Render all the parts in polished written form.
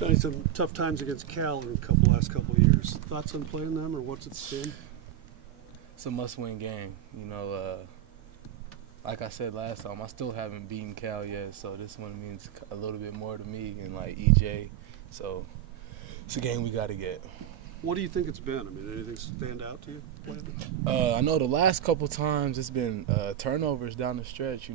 Johnny, some tough times against Cal in last couple of years. Thoughts on playing them, or what's it been? It's a must-win game. Like I said last time, I still haven't beaten Cal yet, so this one means a little bit more to me and like EJ. So it's a game we got to get. What do you think it's been? I mean, anything stand out to you? I know the last couple times it's been turnovers down the stretch.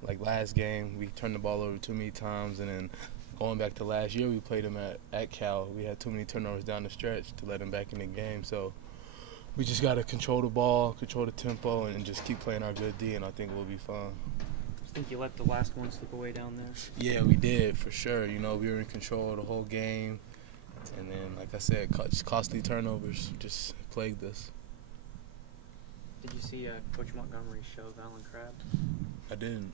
Like last game, we turned the ball over too many times, and then going back to last year, we played them at Cal. We had too many turnovers down the stretch to let them back in the game. So we just got to control the ball, control the tempo, and just keep playing our good D, and I think we'll be fine. I think you let the last one slip away down there. Yeah, we did, for sure. We were in control the whole game. And then, like I said, costly turnovers just plagued us. Did you see Coach Montgomery's show, Alan Krabs? I didn't.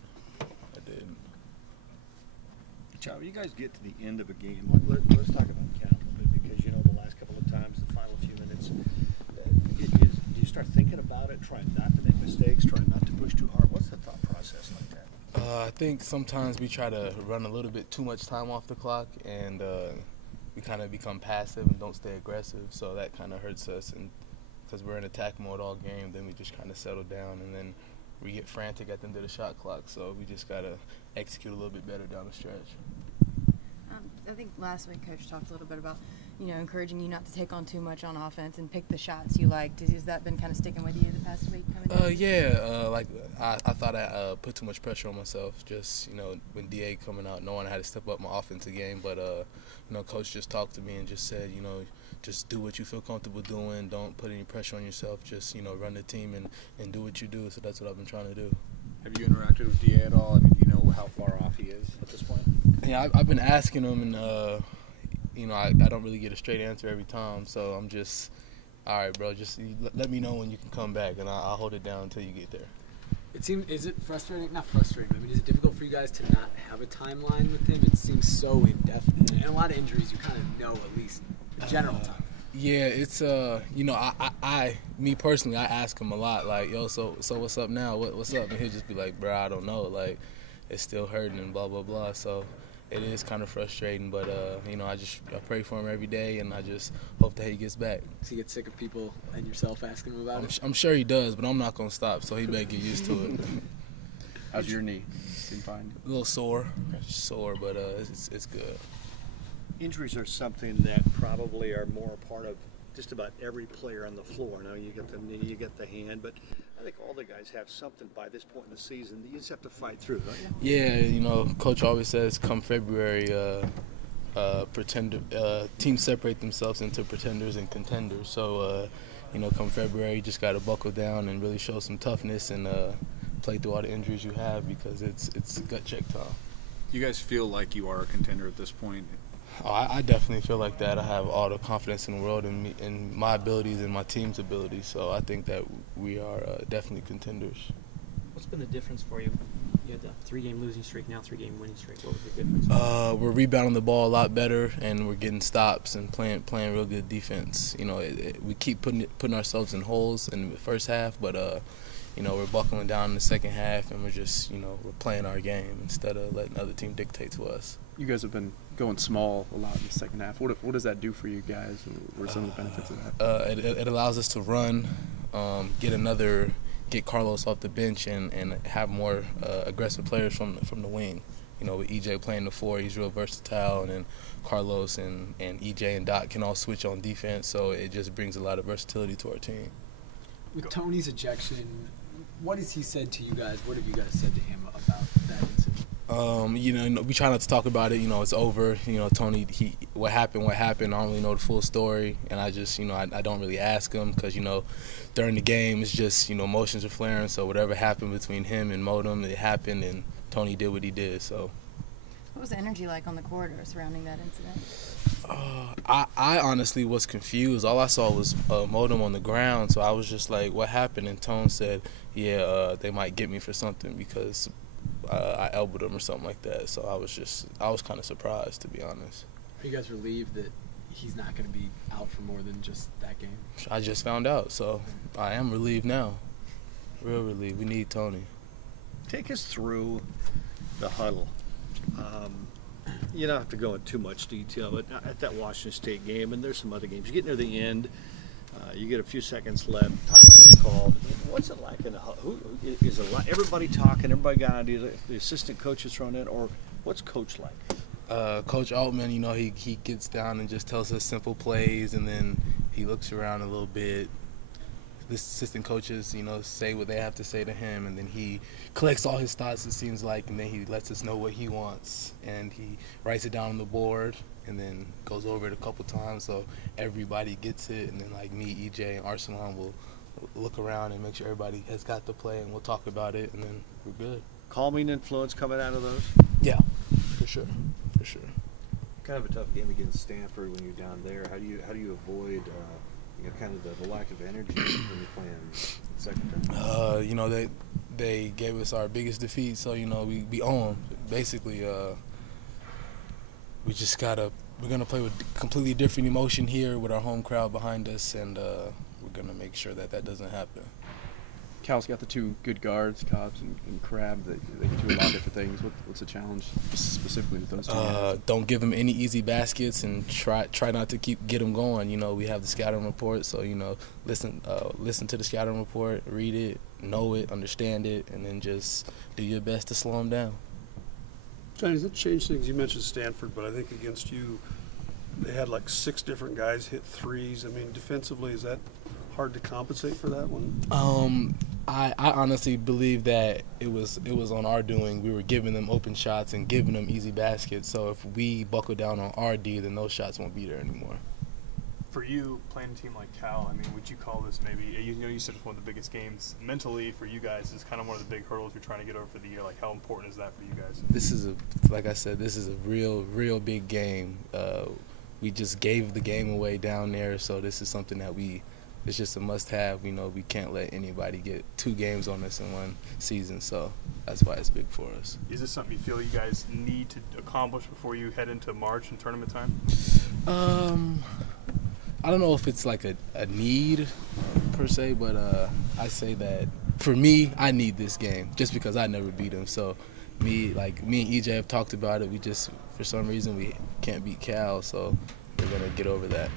Chow, you guys get to the end of a game. Let's talk about Cal a bit, because the last couple of times, the final few minutes, do you start thinking about it, trying not to make mistakes, trying not to push too hard? What's the thought process like that? I think sometimes we try to run a little bit too much time off the clock, and we kind of become passive and don't stay aggressive, so that kind of hurts us. And because we're in attack mode all game, then we just kind of settle down, and then we get frantic at the end of the shot clock. So we just got to execute a little bit better down the stretch. I think last week Coach talked a little bit about, encouraging you not to take on too much on offense and pick the shots you liked. Has that been kind of sticking with you the past week? I thought I put too much pressure on myself. Just when DA coming out, knowing I had to step up my offensive game. But Coach just talked to me and just said, just do what you feel comfortable doing. Don't put any pressure on yourself. Just run the team and do what you do. So that's what I've been trying to do. Have you interacted with DA at all? I mean, do you know how far off he is at this point? Yeah, I've been asking him, and I don't really get a straight answer every time. So I'm just, all right, bro, just let me know when you can come back, and I'll hold it down until you get there. Is it frustrating? Not frustrating. I mean, is it difficult for you guys to not have a timeline with him? It seems so indefinite, and a lot of injuries you kind of know at least the general time. Yeah, it's me personally, I ask him a lot, like, yo, so what's up now? What's up? And he'll just be like, bro, I don't know, like, it's still hurting and blah blah blah. So it is kind of frustrating, but I pray for him every day, and I just hope that he gets back. Does he get sick of people and yourself asking him about it? I'm sure he does, but I'm not gonna stop, so he better get used to it. How's your knee? Seem fine? A little sore, but it's good. Injuries are something that probably are more a part of just about every player on the floor. Now you get the knee, you get the hand, but I think all the guys have something by this point in the season that you just have to fight through, don't you? Yeah, Coach always says come February, teams separate themselves into pretenders and contenders. So, come February, you just got to buckle down and really show some toughness and play through all the injuries you have, because it's gut check time. You guys feel like you are a contender at this point? Oh, I definitely feel like that. I have all the confidence in the world in my abilities and my team's abilities. So I think that we are definitely contenders. What's been the difference for you? You had the 3-game losing streak, now 3-game winning streak. What was the difference? We're rebounding the ball a lot better, and we're getting stops and playing real good defense. We keep putting ourselves in holes in the first half, but we're buckling down in the second half, and we're just we're playing our game instead of letting other team dictate to us. You guys have been going small a lot in the second half. What does that do for you guys? What are some of the benefits of that? It allows us to run, get Carlos off the bench, and have more aggressive players from the wing. With EJ playing the 4, he's real versatile, and then Carlos and EJ and Doc can all switch on defense, so it just brings a lot of versatility to our team. With Tony's ejection, what has he said to you guys? What have you guys said to him about that incident? We try not to talk about it. It's over. Tony, what happened. I don't really know the full story, and I just, I don't really ask him because, during the game, it's just, emotions are flaring. So whatever happened between him and Modem, it happened, and Tony did what he did. So. What was the energy like on the corridor surrounding that incident? I honestly was confused. All I saw was Modem on the ground, so I was just like, what happened? And Tone said, they might get me for something because I elbowed him or something like that. So I was kind of surprised, to be honest. Are you guys relieved that he's not going to be out for more than just that game? I just found out, so I am relieved now. Real relieved. We need Tony. Take us through the huddle. you don't have to go into too much detail, but at that Washington State game, and there's some other games, you get near the end, you get a few seconds left, timeout's called. What's it like in the who is it like? Everybody talking, everybody got ideas. The assistant coach is thrown in, or what's coach like? Coach Altman, you know, he gets down and just tells us simple plays, and then he looks around a little bit. The assistant coaches, you know, say what they have to say to him, and then he collects all his thoughts, it seems like, and then he lets us know what he wants, and he writes it down on the board, and then goes over it a couple times so everybody gets it, and then like me, EJ, and Arsenal will look around and make sure everybody has got the play, and we'll talk about it, and then we're good. Calming influence coming out of those? Yeah, for sure. Kind of a tough game against Stanford when you're down there. How do you avoid kind of the lack of energy when you're playing second term? You know, they gave us our biggest defeat, so you know we own them. Basically, we're gonna play with completely different emotion here with our home crowd behind us, and we're gonna make sure that doesn't happen. Cal's got the two good guards, Cobbs and Crab. They can do a lot of different things. What's the challenge specifically with those two guys? Don't give them any easy baskets, and try not to get them going. You know, we have the scouting report, so you know, listen to the scouting report, read it, know it, understand it, and then just do your best to slow them down. Johnny, does it change things? You mentioned Stanford, but I think against you, they had like 6 different guys hit threes. I mean, defensively, is that hard to compensate for that one? I honestly believe that it was on our doing. We were giving them open shots and giving them easy baskets. So if we buckle down on our D, then those shots won't be there anymore. For you, playing a team like Cal, I mean, would you call this maybe, you know, you said it's one of the biggest games mentally for you guys. Is kind of one of the big hurdles you're trying to get over for the year. Like, how important is that for you guys? This is like I said, this is a real big game. We just gave the game away down there, so this is something that it's just a must-have. You know, we can't let anybody get 2 games on us in one season, so that's why it's big for us. Is this something you feel you guys need to accomplish before you head into March and tournament time? I don't know if it's like a need per se, but I say that for me, I need this game just because I never beat them. So me and EJ have talked about it. We just, for some reason, we can't beat Cal, so we're gonna get over that.